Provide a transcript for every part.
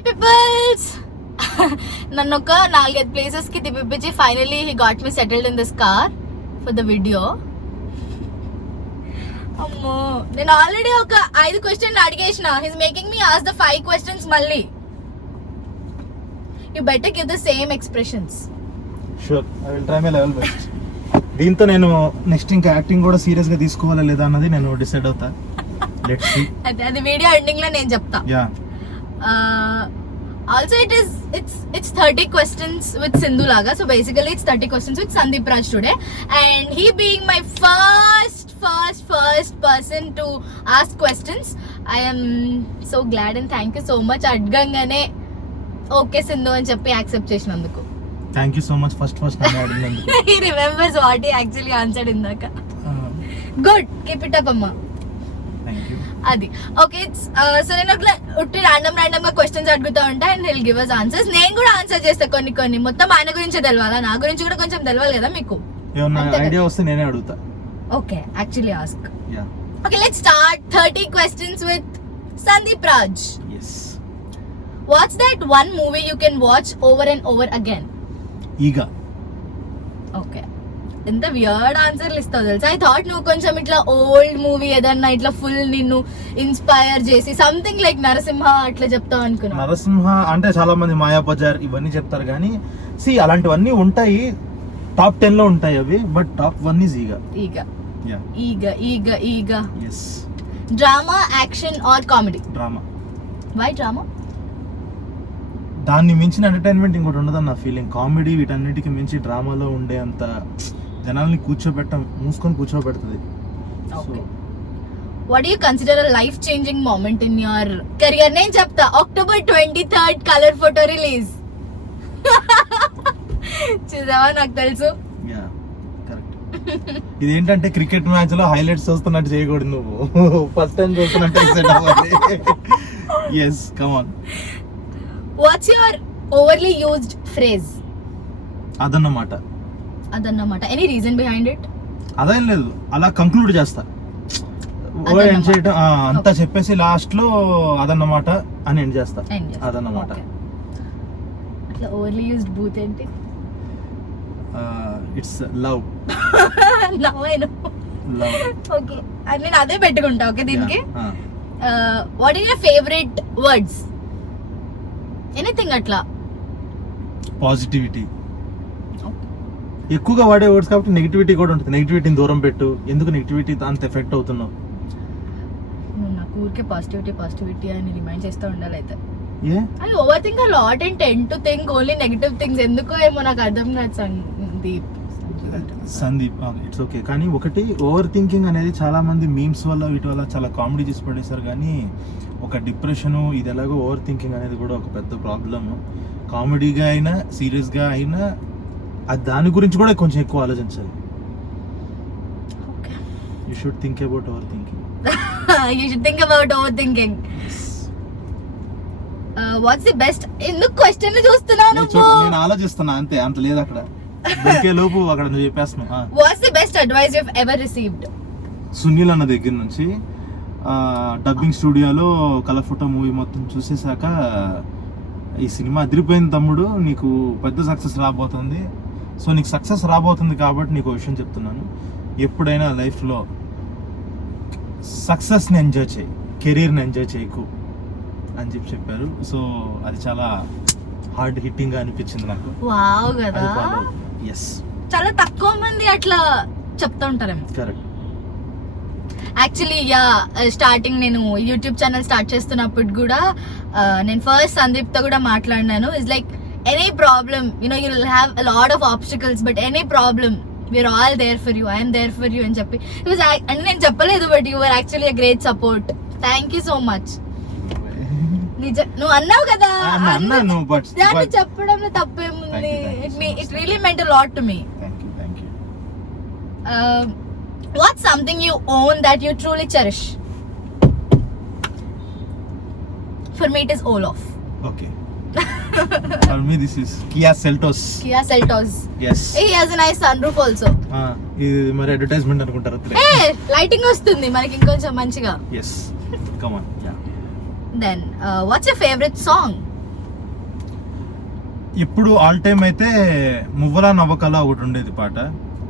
Hi peoples. నన్ను ఒక 4-5 places కి తిప్పించి finally he got me settled in this car for the video. అమ్మో, నేను ఆల్రెడీ ఒక 5 క్వశ్చన్లు అడిగేసిన. He's making me ask the 5 questions మళ్ళీ. You better give the same expressions. Sure, I will try my level best. దీంతో నేను next ఇంకా acting కూడా సీరియస్ గా తీసుకోవాలా లేదా అన్నది నేను డిసైడ్ అవుతా. Let's see. అది వీడియో ఎండింగ్ లో నేను చెప్తా. Yeah. Also it's 30 questions with Sindhu laga, so basically it's 30 questions with Sandeep Raj today, and he being my first person to ask questions, I am so glad and thank you so much. అడగంగానే okay Sindhu అని చెప్పి accept చేసినందుకు thank you so much. First నన్ను అడిగినందుకు. he remembers what he actually answered ఇందాక. Good, keep it up అమ్మా. అది okay. So నేను అట్లా ఉట్టి ర్యాండమ్ గా క్వశ్చన్స్ అడుగుతా ఉంటా and heal give us answers. నేను కూడా ఆన్సర్ చేస్తా కొన్ని. మొత్తం ఆయన గురించి తెలవాలా, నా గురించి కూడా కొంచెం తెలవాలి కదా మీకు. ఏమన్నా ఐడియా వస్తే నేనే అడుగుతా. Okay, actually ask. Yeah. Okay, let's start 30 questions with Sandeep Raj. yes. What's that one movie you can watch over and over again? ఈగా. ఓకే, ఎంత వియర్డ్ ఆన్సర్లు ఇస్తావు తెలుసా. ఐ థాట్ నువ్వు కొంచెం ఇట్లా ఓల్డ్ మూవీ ఏదన్నా ఇట్లా ఫుల్ నిన్ను ఇన్స్పైర్ చేసి సంథింగ్ లైక్ నరసింహ అట్లా చెప్తావు అనుకున్నా. నరసింహ అంటే చాలా మంది మాయాబజార్ ఇవన్నీ చెప్తారు కానీ సి అలాంటివన్నీ ఉంటాయి, టాప్ 10 లో ఉంటాయి అవి, but top 1 is Eega. Eega. yes. Drama, action or comedy? Drama. Why drama? దాన్ని మించిన ఎంటర్టైన్మెంట్ ఇంకోటి ఉండదని నా ఫీలింగ్. కామెడీ వీటన్నిటికి మించి డ్రామాలో ఉండే అంత జనాల్ని మూసుకొని కూర్చోబెడుతుంది. What you consider a life changing moment in your career? నేను చెప్తా, October 23rd colour photo release. చూసావా, నాకు తెలుసు. ఇదేంటంటే క్రికెట్ మ్యాచ్ లో హైలైట్స్ చూస్తున్నట్టు చేయకూడదు, నువ్వు ఫస్ట్ టైం చూస్తున్నట్టు ఎక్సైట్ అవ్వాలి. yes, come on. What's your overly used phrase? అదన్నమాట. Any reason behind it? అదేం లేదు, అలా కంక్లూడ్ చేస్తా. ఏం చేయటం అంతా చెప్పేసి లాస్ట్ లో అదన్నమాట అని ఎండ్ చేస్తా. అదన్నమాట. అట్లా ఓవర్లీ యూజ్డ్ బూత్ ఏంటి? It's love. Now I know. Love. Okay, నేను అదే పెట్టుకుంటా. ఓకే, దీనికి what is your favourite words? Anything అట్లా. పాజిటివిటీ. ఎక్కువగా వాడే వర్డ్స్ కాబట్టి నెగిటివిటీ కూడా ఉంటుంది. నెగిటివిటీని దూరం పెట్టు. ఎందుకు నెగిటివిటీ అంత ఎఫెక్ట్ అవుతున్నావు? నాకు ఊరికే పాజిటివిటీ అని రిమైండ్ చేస్తూ ఉండాలి. అయితే I over think a lot and ten to think only negative things. ఎందుకో ఏమో నాకు అర్థం కాదు సందీప్. ఇట్స్ ఓకే, కానీ ఒకటి ఓవర్ థింకింగ్ అనేది చాలా మంది మీమ్స్ వల్ల వీటి వల్ల చాలా కామెడీ చేసి పడేశారు. కానీ ఒక డిప్రెషను ఇది ఎలాగో ఓవర్ థింకింగ్ అనేది కూడా ఒక పెద్ద ప్రాబ్లమ్. కామెడీగా అయినా సీరియస్గా అయినా అది దాని గురించి కూడా కొంచెం ఎక్కువ ఆలోచించాలి. You should think about over thinking. Watts the best? ఎందుకు క్వశ్చన్ చూస్తున్నాను? నేను ఆలోచిస్తున్నా అంతే, అంత లేదు అక్కడ. లోపు అక్కడ నువ్వు చెప్పేస్తున్నావు. What's the best advice you have ever received? Sunil అన్న దగ్గర నుంచి డబ్బింగ్ స్టూడియోలో కలర్ ఫోటో మూవీ మొత్తం చూసేసాక, ఈ సినిమా అదిరిపోయింది తమ్ముడు, నీకు పెద్ద సక్సెస్ రాబోతుంది. సో నీకు సక్సెస్ రాబోతుంది కాబట్టి నీకు విషయం చెప్తున్నాను, ఎప్పుడైనా లైఫ్లో సక్సెస్ని ఎంజాయ్ చేయి, కెరీర్ని ఎంజాయ్ చేయకు అని చెప్పారు. సో అది చాలా హార్డ్ హిట్టింగ్ గా అనిపించింది నాకు. వావ్ కదా. yes, చాలా తక్కువ మంది అట్లా చెప్తా ఉంటారేమో. కరెక్ట్. యాక్చువల్లీ స్టార్టింగ్ నేను యూట్యూబ్ ఛానల్ స్టార్ట్ చేస్తున్నప్పుడు కూడా నేను ఫస్ట్ సందీప్ తో కూడా మాట్లాడినాను. It's like any problem, you know you will have a lot of obstacles, but any problem we're all there for you, I'm there for you అని చెప్పి. అంటే నేను చెప్పలేదు, but you are actually a great support. Thank you so much. నువ్వు అన్నావు కదా, దాన్ని చెప్పడంలో తప్పేముంది? It really meant a lot to me. What's something you own that you truly cherish? For me it is Olaf. Okay. For me this is Kia Seltos. Yes. He has a nice sunroof also. ఇది మరి advertisement అనుకుంటారు. Lighting వస్తుంది మనకి ఇంకొంచెం మంచిగా. Yes. Come on. Yeah. Then what's your favorite song? ఎప్పుడు all time అయితే మువ్వలా నవ్వకల ఒకటి ఉండేది పాట,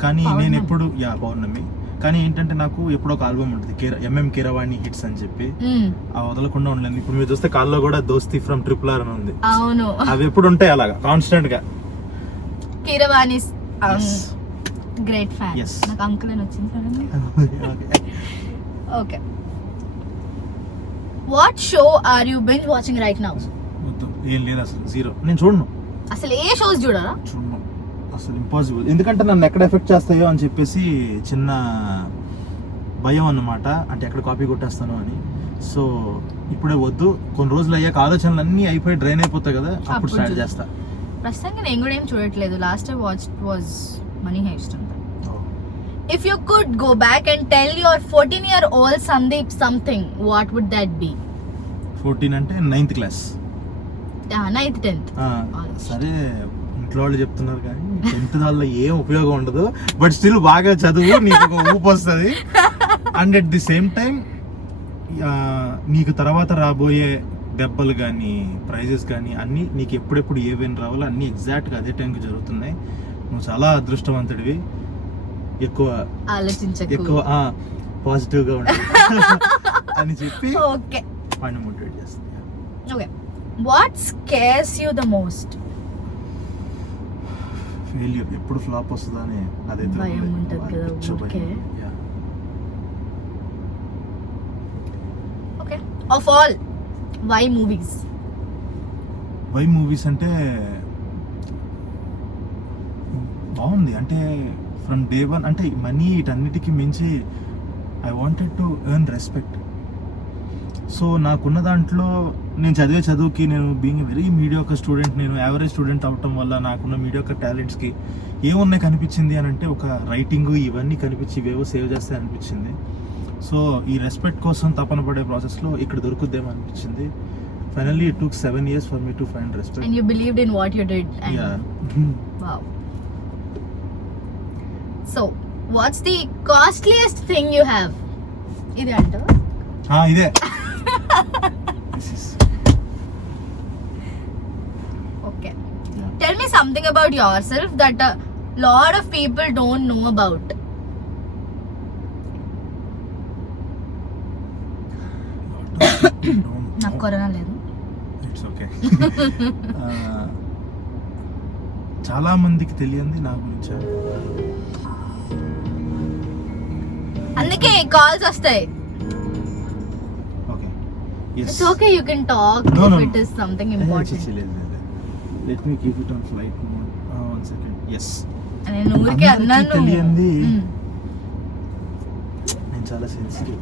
కానీ పౌర్ణమి. నేను ఎప్పుడు పౌర్ణమి, కానీ ఏంటంటే నాకు ఎప్పుడో ఒక ఆల్బమ్ ఉంటుంది ఎంఎం కీరవాణి హిట్స్ అని చెప్పి, ఆ వదలకుండా ఉండలేదు. ఇప్పుడు మీరు చూస్తే కాల్లో కూడా దోస్తి ఫ్రమ్ ట్రిపుల్ ఆర్ అని ఉంది. అవును, అవి ఎప్పుడు ఉంటాయి అలాగా కాన్స్టెంట్ గా. Keeravani Yes. Great fan. Yes. నాకు అంకుల్ అని వచ్చింది. Okay, what show are you binge watching right now? వద్దు, ఏం లేదు అసలు, జీరో. నేను చూడను అసలు ఏ షోస్ చూడరా? అసలు ఇంపాసిబుల్. ఎందుకంటే నన్ను ఎక్కడ ఎఫెక్ట్ చేస్తాయో అని చెప్పేసి చిన్న భయం అన్నమాట, అంటే ఎక్కడ కాపీ కొట్టేస్తాను అని. సో ఇప్పుడే వద్దు, కొన్ని రోజులు అయ్యాక ఆలోచనలు అన్నీ అయిపోయి డ్రైన్ అయిపోతాయి కదా, అప్పుడు అప్పుడు స్టార్ట్ చూడు. చేస్తా. ప్రస్తుతానికి నేను కూడా ఏం చూడట్లేదు. Last time watch was money heist. If you could go back and tell your 14-year-old Sandeep something, what would that be? 14 అంటే 9th క్లాస్. 9th, 10th. సరే, ఇంట్లో వాళ్ళు చెప్తున్నారు కానీ 10th వల్ల ఏం ఉపయోగం ఉండదు, బట్ స్టిల్ బాగా చదువు, నీకు ఒక ఊపు వస్తుంది. And at the same time నీకు తర్వాత రాబోయే దెబ్బలు కానీ ప్రైజెస్ కానీ అన్నీ నీకు ఎప్పుడెప్పుడు ఏవేం రావాలో అన్నీ ఎగ్జాక్ట్గా అదే టైంకి జరుగుతున్నాయి. నువ్వు చాలా అదృష్టవంతుడివి. ఎక్కువ ఆలోచించకు, పాజిటివ్ గా ఉండాలి అని చెప్పి ఓకే వాడిని మోటివేట్ చేస్తుంది. Okay, what scares you the most? Failure, ఎప్పుడు ఫ్లాప్ వస్తుందా అని అదైతే భయం ఉంటుంది కదా. Okay okay, of all why movies? Why movies అంటే బాగుంది, అంటే ఫ్రమ్ డే వన్, అంటే మనీ వీటన్నిటికీ మించి I wanted to earn respect. So నాకున్న దాంట్లో నేను చదివే చదువుకి, నేను బీయింగ్ వెరీ మీడియోకర్ స్టూడెంట్, నేను యావరేజ్ స్టూడెంట్ అవటం వల్ల నాకున్న మీడియోకర్ టాలెంట్స్కి ఏమున్నాయి కనిపించింది అని అంటే, ఒక రైటింగ్ ఇవన్నీ కనిపించి ఇవేవో సేవ్ చేస్తే అనిపించింది. సో ఈ రెస్పెక్ట్ కోసం తపన పడే ప్రాసెస్లో ఇక్కడ దొరుకుద్దేమో అనిపించింది. Finally it took 7 years for me to find respect. And you believed in what you did. And Yeah. wow. So, what's the costliest thing you have? ఇది అంటావా? ఇదే. Okay. Tell me something about yourself that a lot of people don't know about. నాకు corona లేదు. It's okay. చాలా మందికి తెలియంది నా గురించి. అందుకే కాల్స్ వస్తాయి. Okay, It's okay, you can talk No, if no, it no. is something important. Let me keep it on flight mode. 1 second. Yes, నేను ఊరికే అందరికీ అన్నాను. తెలియంది. నేను చాలా సెన్సిటివ్.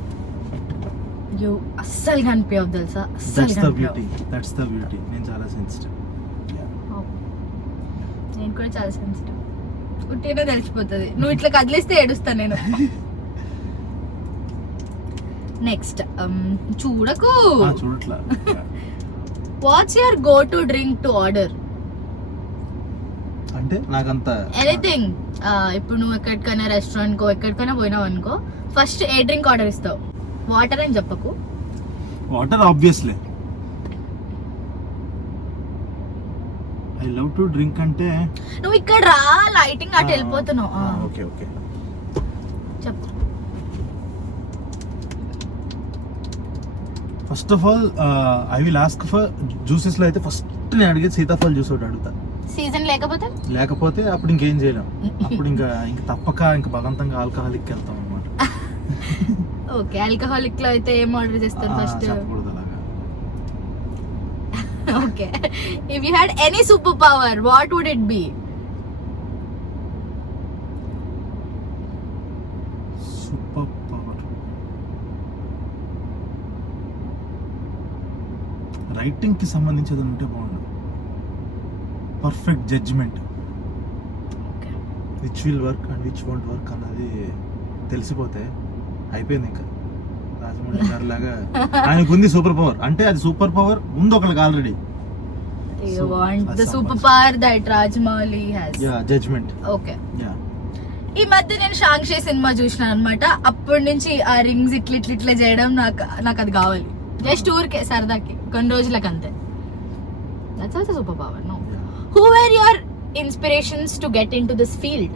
You అస్సలు కనిపించవు తెలుసా, అస్సలు దట్స్ ద కనిపించవు. Beauty, that's the beauty. నేను చాలా సెన్సిటివ్. నేను కూడా చాలా సెన్సిటివ్. ఉట్టినే తెలిసిపోతుంది. నువ్వు ఇట్లా కదిలిస్తే ఏడుస్తా నేను. నెక్స్ట్, చూడకు. చూడట్లా. What's your go to drink to order? అంటే నాకంత ఎనీథింగ్. ఇప్పుడు నువ్వు ఎక్కడికైనా రెస్టారెంట్ కో ఎక్కడికైనా పోయినావు అనుకో, ఫస్ట్ ఏ డ్రింక్ ఆర్డర్ ఇస్తావు? వాటర్ అని చెప్పకు. Water obviously. I love to drink అంటే నువ్వు ఇక్కడ రా, లైటింగ్ అటు వెళ్ళిపోతున్నావు. ఓకే ఓకే, చెప్పు. First of all I will ask for juices లో అయితే ఫస్ట్ నేను అడిగేది సీతాఫల్ జ్యూస్ ఒకటి అడుగుతా. సీజన్ లేకపోతే అప్పుడు ఇంకేం చేయలేం. అప్పుడు ఇంకా తప్పక ఇంకా బలవంతంగా ఆల్కహాలిక్ వెళ్తాం అనమాట. ఓకే, ఆల్కహాలిక్ లో అయితే ఏం ఆర్డర్ చేస్తారు ఫస్ట్? చెప్పకూడదు అలాగా. Okay, if you had any super power, what would it be? Super power writing కి సంబంధించేది ఉంటే బాగుండు. Perfect judgement, which will work and which won't work అన్నది తెలిసిపోతే అయిపోయింది. ఇంకా రాజమౌళి గారి లాగా ఆయనకు ఉంది సూపర్ పవర్. అంటే అది సూపర్ పవర్ ఉంది ఒకళ్ళకి already. You want the superpower that Rajmouli has. Yeah, judgment. Okay. Yeah. ఈ మధ్య నేను షాంక్షి సినిమా చూసినాను అనమాట. అప్పటి నుంచి ఆ రింగ్స్ ఇట్లా చేయడం నాకు అది కావాలి. జస్ట్ ఊరికే సరదాకి కొన్ని రోజులకి అంతే. That's also super power. No, Who were your inspirations to get into this field?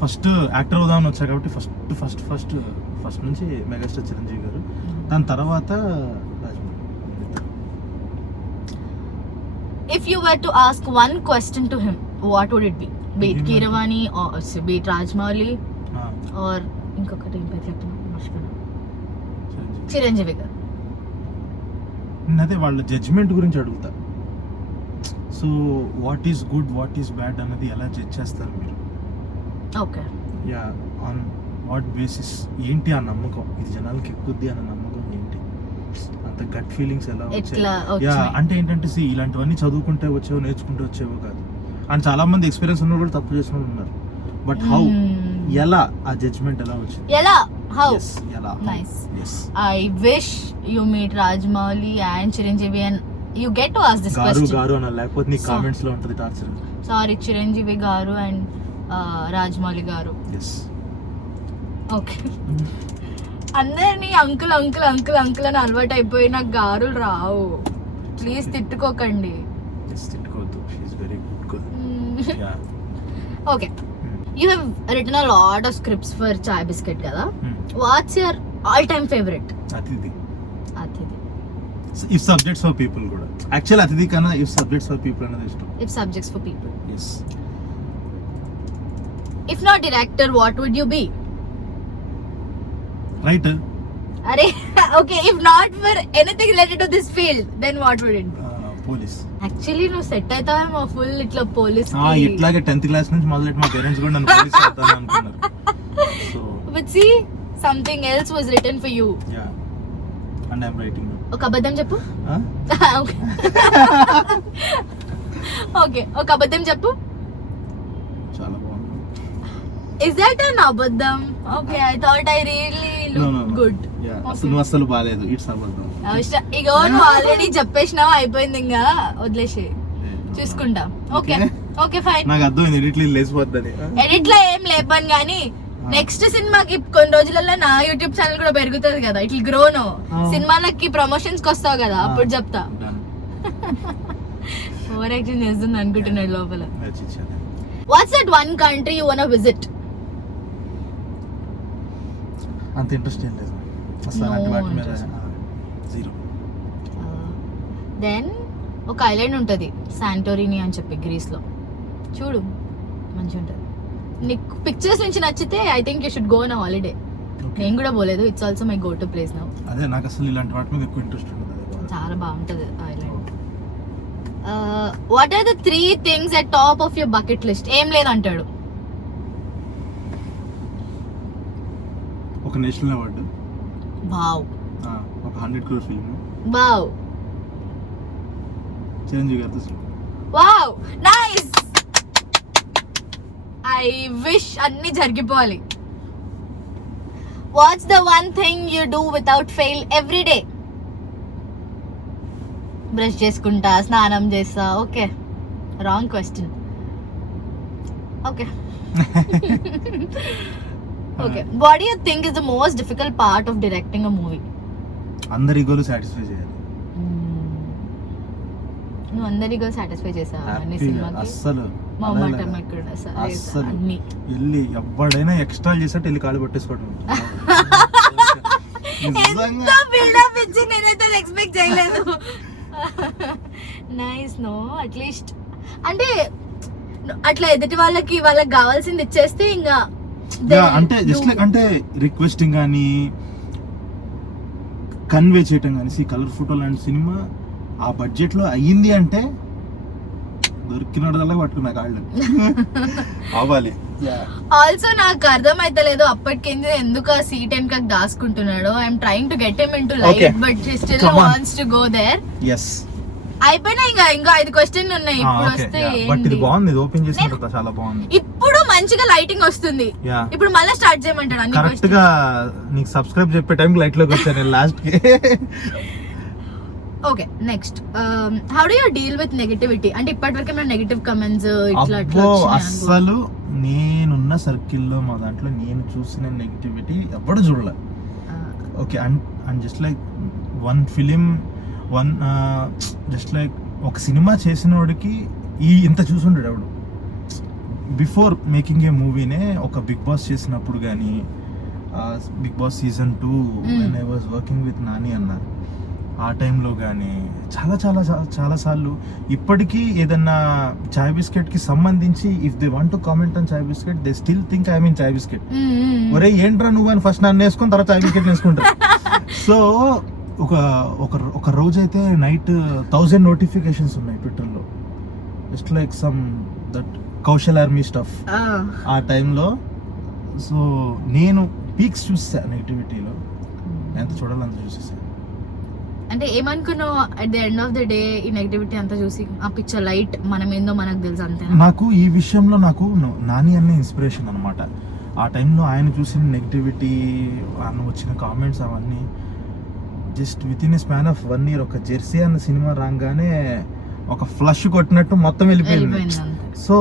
First actor అవుదామని వచ్చా కాబట్టి ఫస్ట్ నుంచి మెగాస్టార్ చిరంజీవి గారు, దాని తర్వాత Rajamouli. If you were to ask one question to him, what would it be? Be it Keeravani or be it Rajmouli or ఇంకొకటి ఏం పేరు చెప్తున్నా చిరంజీవి గారు. అదే వాళ్ళ జడ్జ్మెంట్ గురించి అడుగుతా. So what is good, what is bad అన్నది ఎలా జడ్జ్ చేస్తారు మీరు? Okay, yeah, on what basis, ఏంటి ఆ నమ్మకం, ఇది జనాలకి ఎక్కుద్ది అన్న నమ్మకం ఏంటి, అంత గట్ ఫీలింగ్స్ ఎలా ఎట్లా వచ్చాయి? యా, అంటే ఏంటంటే ఇలాంటివన్నీ చదువుకుంటే వచ్చేవో నేర్చుకుంటే వచ్చేవో కాదు. అండ్ చాలా మంది ఎక్స్పీరియన్స్ ఉన్న కూడా తప్పు చేసిన వాళ్ళు ఉన్నారు. బట్ హౌ, ఎలా ఆ జడ్జ్మెంట్ ఎలా వచ్చింది? ఎలా, హౌ? Yes, ఎలా? Nice. Yes. I wish you meet Rajmouli and Chiranjeevi and you get to ask this గారు question. గారు అన్న, లేకపోతే నీ So- కామెంట్స్ లో ఉంటది torture. Sorry, Chiranjeevi garu and Rajmouli garu. yes. Okay, అందరినీ అంకుల్ అంకుల్ అంకుల్ అంకుల్ అని అలవాటు అయిపోయి నాకు గారులు రావు. ప్లీజ్ తిట్టుకోకండి. yes, తిట్టుకోవద్దు, she is very good girl. Yeah. Okay, you have written a lot of scripts for Chai Bisket కదా. What's your all time favourite? Athidhi. Athidhi. If subjects for people కూడా, యాక్చువల్ అతిథి కన్నా ఇఫ్ సబ్జెక్ట్స్ ఫర్ పీపుల్ అనేది ఇష్టం. If subjects for people. yes. If not director, what would you be? Right. అరే okay, if not for anything related to this field, then what would it be? Police. Actually నువ్వు set అవుతావేమో full ఇట్లా police. ఇట్లాగే 10th class నుంచి మొదలెట్టి మా parents కూడా నన్ను పోలీస్ అవుతాను అనుకున్నారు. So but see, something else was written for you. Yeah, and I am writing. ఒక అబద్ధం చెప్పు. ఓకే, ఒక అబద్ధం చెప్పు. చాలా బాగుంది. ఇస్ దట్ అన్ అబద్ధం? Okay, I thought I really look good. Yeah, అసలు అసలు బాలేదు, ఇట్స్ అబద్ధం. ఇగో నువ్వు ఆల్రెడీ చెప్పేసినావు, అయిపోయింది, ఇంకా వదిలేసి చూసుకుంటా. Okay okay fine. నాకు అర్థమైంది, ఎడిట్లో లేచిపోద్దని. ఎడిట్ లో ఏం లేపను కానీ నెక్స్ట్ సినిమాకి కొన్ని రోజులలో నా యూట్యూబ్ ఛానల్ కూడా పెరుగుతుంది కదా, ఇట్లా గ్రోను. సినిమాలకి ప్రమోషన్స్ కి వస్తావు కదా, అప్పుడు చెప్తా. ఓవర్ యాక్షన్ చేస్తుంది అనుకుంటున్నాడు లోపల. What's that one country you want to visit? అంత ఇంట్రెస్ట్ ఏం లేదు అసలు అలాంటి వాటి మీద. జీరో. దెన్ ఒక ఐలాండ్ ఉంటుంది శాంటోరిని అని చెప్పి గ్రీస్ లో, చూడు మంచిగా ఉంటుంది. నీకు పిక్చర్స్ నుంచి నచ్చితే I think you should go on holiday. నేను కూడా పోలేదు, it's also my go to place now. అదే, నాకు అసలు ఇలాంటి వాటి మీద ఎక్కువ ఇంట్రెస్ట్ ఉండదు. చాలా బాగుంటుంది island. What are the 3 things at top of your bucket list? ఏం లేదంటాడు. ఒక నేషనల్ అవార్డు, వావ్. ఒక 100 crore ఫిల్మ్, వావ్ చిరంజీవి గారితో సినిమా. Wow, nice. ఐ విష్ అన్ని జరిగిపోవాలి. What's the one thing you do without fail every day? Brush చేసుకుంటా, స్నానం చేస్తా. Okay, wrong question. Okay okay, what do you think is the most difficult part of directing a movie? అందరి ఈగోలు satisfy చేయాలి. నువ్వు అందరికీ సాటిస్ఫై చేసావా అన్ని సినిమాకి? అస్సలు మొహమాటం ఎక్కడ? అస్సలు అన్ని వెళ్ళి ఎవడైనా ఎక్స్ట్రా చేసేట్టు వెళ్ళి కాళ్ళు పట్టేసుకోవడం. ఎంత బిల్డప్ ఇచ్చి నేనైతే ఎక్స్పెక్ట్ చేయలేదు. నైస్. నో, అట్లీస్ట్ అంటే అట్లా ఎదుటి వాళ్ళకి కావాల్సింది ఇచ్చేస్తే ఇంకా అంటే జస్ట్ లైక్ అంటే రిక్వెస్టింగ్ కానీ కన్వే చేయటం కానీ, కలర్ ఫోటో లాంటి సినిమా ఆ బడ్జెట్ లో అయ్యింది అంటే దొరికినోడల్లా పట్టుకున్నా కాళ్ళు అవ్వాలి. ఆల్సో నాకు అర్థం అయితే లేదు అప్పటికింది ఎందుకు ఆ సీట్ వెనక దాచుకుంటున్నాడు. I'm trying to get him into life but he still wants to go there. Yes, అయిపోయినా ఇంకా 5 క్వశ్చన్లు ఉన్నాయి. ఇప్పుడు వస్తే బట్ ఇది బాగుంది, ఇది ఓపెన్ చేసిన తర్వాత చాలా బాగుంది. ఇప్పుడు మంచిగా లైటింగ్ వస్తుంది. ఇప్పుడు మళ్ళీ స్టార్ట్ చేయమంటాడు అన్ని కరెక్ట్ గా. నీకు సబ్స్క్రైబ్ చెప్పే టైం లైట్ లోకి వచ్చాను లాస్ట్ కి. Okay, next how do you deal with negativity? అంటే ఇప్పటివరకు ఏమైనా నెగటివ్ కమెంట్స్ ఇట్లా అస్సలు నేనున్న సర్కిల్లో మా దాంట్లో నేను చూసిన నెగటివిటీ ఎవ్వడు చూడలే. Okay, and just like one film, just like ఒక సినిమా చేసిన వాడికి ఇంత చూసుంటాడు ఎవడు బిఫోర్ మేకింగ్ ఏ మూవీనే. ఒక బిగ్ బాస్ చేసినప్పుడు కానీ, Bigg Boss season 2 when I was working with Nani అన్న, ఆ టైంలో కానీ చాలా చాలా చాలా సార్లు ఇప్పటికీ ఏదన్నా చాయ్ బిస్కెట్కి సంబంధించి if they want to comment on chai biscuit they still think I mean chai biscuit. ఒరే ఏంట్రా నువ్వు అని ఫస్ట్ నన్ను వేసుకొని తర్వాత చాయ్ బిస్కెట్ వేసుకుంటా. సో ఒక రోజైతే నైట్ 1000 నోటిఫికేషన్స్ ఉన్నాయి ట్విట్టర్లో, just like some that Kaushal army stuff ఆ టైంలో. సో నేను పీక్స్ చూసా నెగిటివిటీలో, ఎంత చూడాలంత చూసేసా. అంటే ఏమనుకున్నావు at the end of the day ఈ నెగటివిటీ అంతా చూసి? ఆ పిక్చర్ లైట్ మనం ఏందో మనకు తెలుసు అంతే. నాకు ఈ విషయంలో నాకు నాని అన్న ఇన్స్పిరేషన్ అనమాట. ఆ టైంలో ఆయన చూసిన నెగిటివిటీ, ఆయన వచ్చిన కామెంట్స్ అవన్నీ just with in a span of 1 year ఒక జెర్సీ అన్న సినిమా రాగానే ఒక ఫ్లష్ కొట్టినట్టు మొత్తం వెళ్ళిపోయింది. So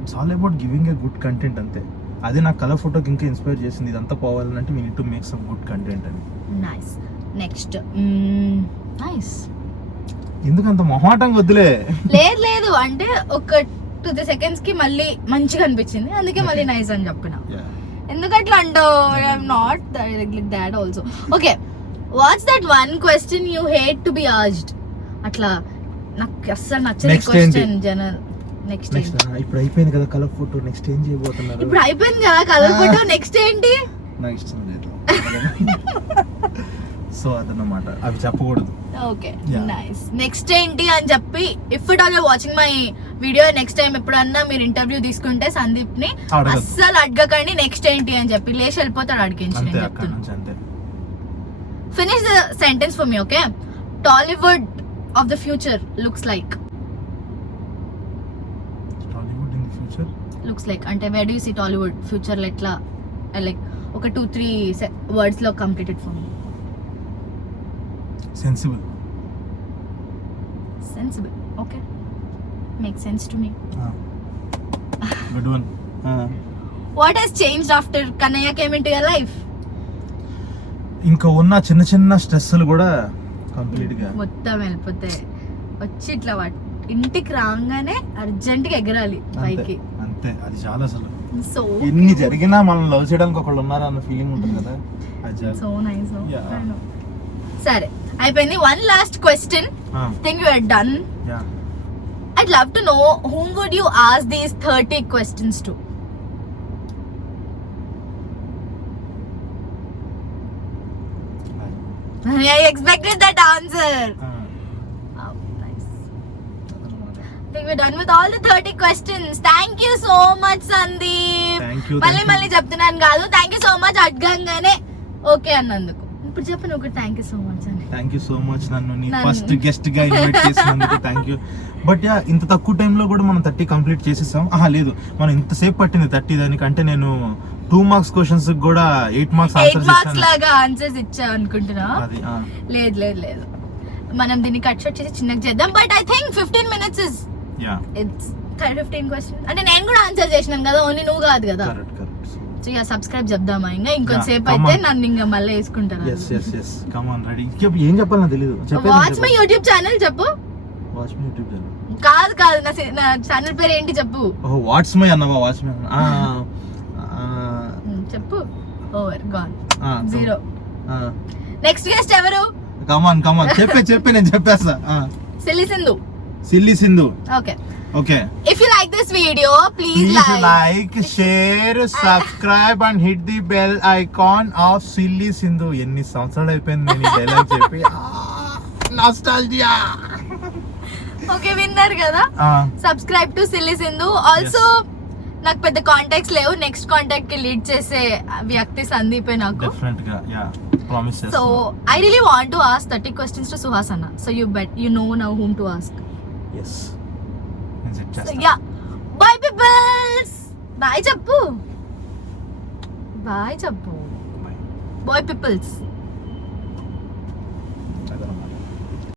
it's all about giving a good content అంతే. అది నా కలర్ ఫోటోకి ఇంకా ఇన్స్పైర్ చేసింది. ఇదంతా పోవాలంటే we need to make some good content అని. నైస్. Next nice. ఎందుకంత మొహాటంగా వద్దులే. లేదు అంటే ఒక 2-3 seconds కి మళ్ళీ మంచిగా అనిపించింది, అందుకే మళ్ళీ నైస్ అని చెప్పిన. ఎందుకట్లా అంటావు? I'm not like that also. Okay, what's that one question you hate to be asked? అట్లా నాకు అస్సలు నచ్చని క్వశ్చన్ జనరల్. నెక్స్ట్ ఇప్పుడు అయిపోయింది కదా కలర్ ఫోటో, నెక్స్ట్ ఏం చేయబోతున్నారు? ఇప్పుడు అయిపోయింది కదా కలర్ ఫోటో, నెక్స్ట్ ఏంటి? నాకు ఇష్టం లేదు. సో అదన్నమాట, అవి చెప్పకూడదు. Okay, nice. నెక్స్ట్ ఏంటి అని చెప్పి, if it all watching my video next time ఎప్పుడన్నా మీరు ఇంటర్వ్యూ తీసుకుంటే సందీప్ ని అస్సలు అడగకండి నెక్స్ట్ ఏంటి అని చెప్పి, లేచి వెళ్ళిపోతాడు అడిగించి. నేను చెప్తున్నా, finish the sentence for me. Okay, Tollywood of the future looks like. Tollywood in the future looks like అంటే where do you see Tollywood future లో? ఎట్లా లైక్ ఒక 2-3 words లో completed for me. Sensible. Sensible. Okay. Makes sense to me. Good one. What has changed after Kanaya came into your life? ఇంకా ఉన్న చిన్న చిన్న స్ట్రెస్లు కూడా కంప్లీట్ గా మొత్తం వెళ్ళిపోతాయి. వచ్చి ఇట్లా ఇంటికి రాగానే అర్జెంట్ గా ఎగరాలి పైకి, అంతే. అది చాలా అసలు సో ఎన్ని జరిగినా మనం లవ్ చేయడానికి ఒకళ్ళు ఉన్నారా అన్న ఫీలింగ్ ఉంటుంది కదా. So nice. సరే, అయిపోయింది. One last question. Think you are done. I'd love to know whom would you ask these 30 questions to? I expected that answer. Oh, nice. I think we're done with all the 30 questions. Thank you so much, Sandeep. Thank you. మళ్ళీ చెప్తున్నాను కాదు, thank you so much అడగంగానే okay అన్నందుకు. ఇప్పుడు చెప్పను ఒక thank you so much అని. Thank you so much నన్ను నీ ఫస్ట్ గెస్ట్ గా ఇన్వైట్ చేసినందుకు థ్యాంక్ యూ. బట్ యా, ఇంత తక్కువ టైంలో కూడా మనం 30 కంప్లీట్ చేసేసాం. లేదు, మనం ఇంతసేపు పట్టింది 30 దానికంటే నేను 2 marks క్వశ్చన్స్ కూడా 8 marks లాగా ఆన్సర్స్ ఇచ్చా అనుకుంటున్నా. లేదు, మనం దీన్ని కట్ షాట్ చేసి చిన్నగా చేద్దాం. But I think 15 minutes is it's 15 questions. అంటే నేను కూడా ఆన్సర్ చేసినాను కదా, ఓన్లీ నువ్వు కాదు కదా. సో యా, సబ్స్క్రైబ్ చెప్దామా? ఇంకా ఇంకొంతసేపు అయితే నన్ను ఇంకా మళ్ళీ వేసుకుంటాను. ఏం చెప్పాలి నాకు తెలియదు. వాచ్ మై యూట్యూబ్ ఛానల్ చెప్పు. వాచ్ మై యూట్యూబ్ ఛానల్ కాదు, నా ఛానల్ పేరు ఏంటి చెప్పు. వాట్స్ మై అన్నవా? వాచ్ మై చెప్పు. Over gone 0. నెక్స్ట్ గెస్ట్ ఎవరు? కమాన్ చెప్పే నేను చెప్పేస్తా. Silly Sindhu. Okay. If you like this video, please like, share, subscribe and hit the bell icon of Silly Sindhu. ఎన్ని సంవత్సరాలు అయిపోయింది నేను ఈ డైలాగ్ చెప్పి. నాస్టాల్జియా. ఓకే, విన్నారు కదా. Subscribe to silly Sindhu. Also నాకు పెద్ద కాంటాక్ట్స్ లేవు, నెక్స్ట్ కాంటాక్ట్ కి లీడ్ చేసే వ్యక్తి సందీపే నాకు. డెఫినెట్ గా ప్రామిస్ చేస్తా. So I really want to ask 30 questions to Suhasana. So you know now whom to ask. Yes. So yeah, bye peoples. Bye chappu. Bye peoples.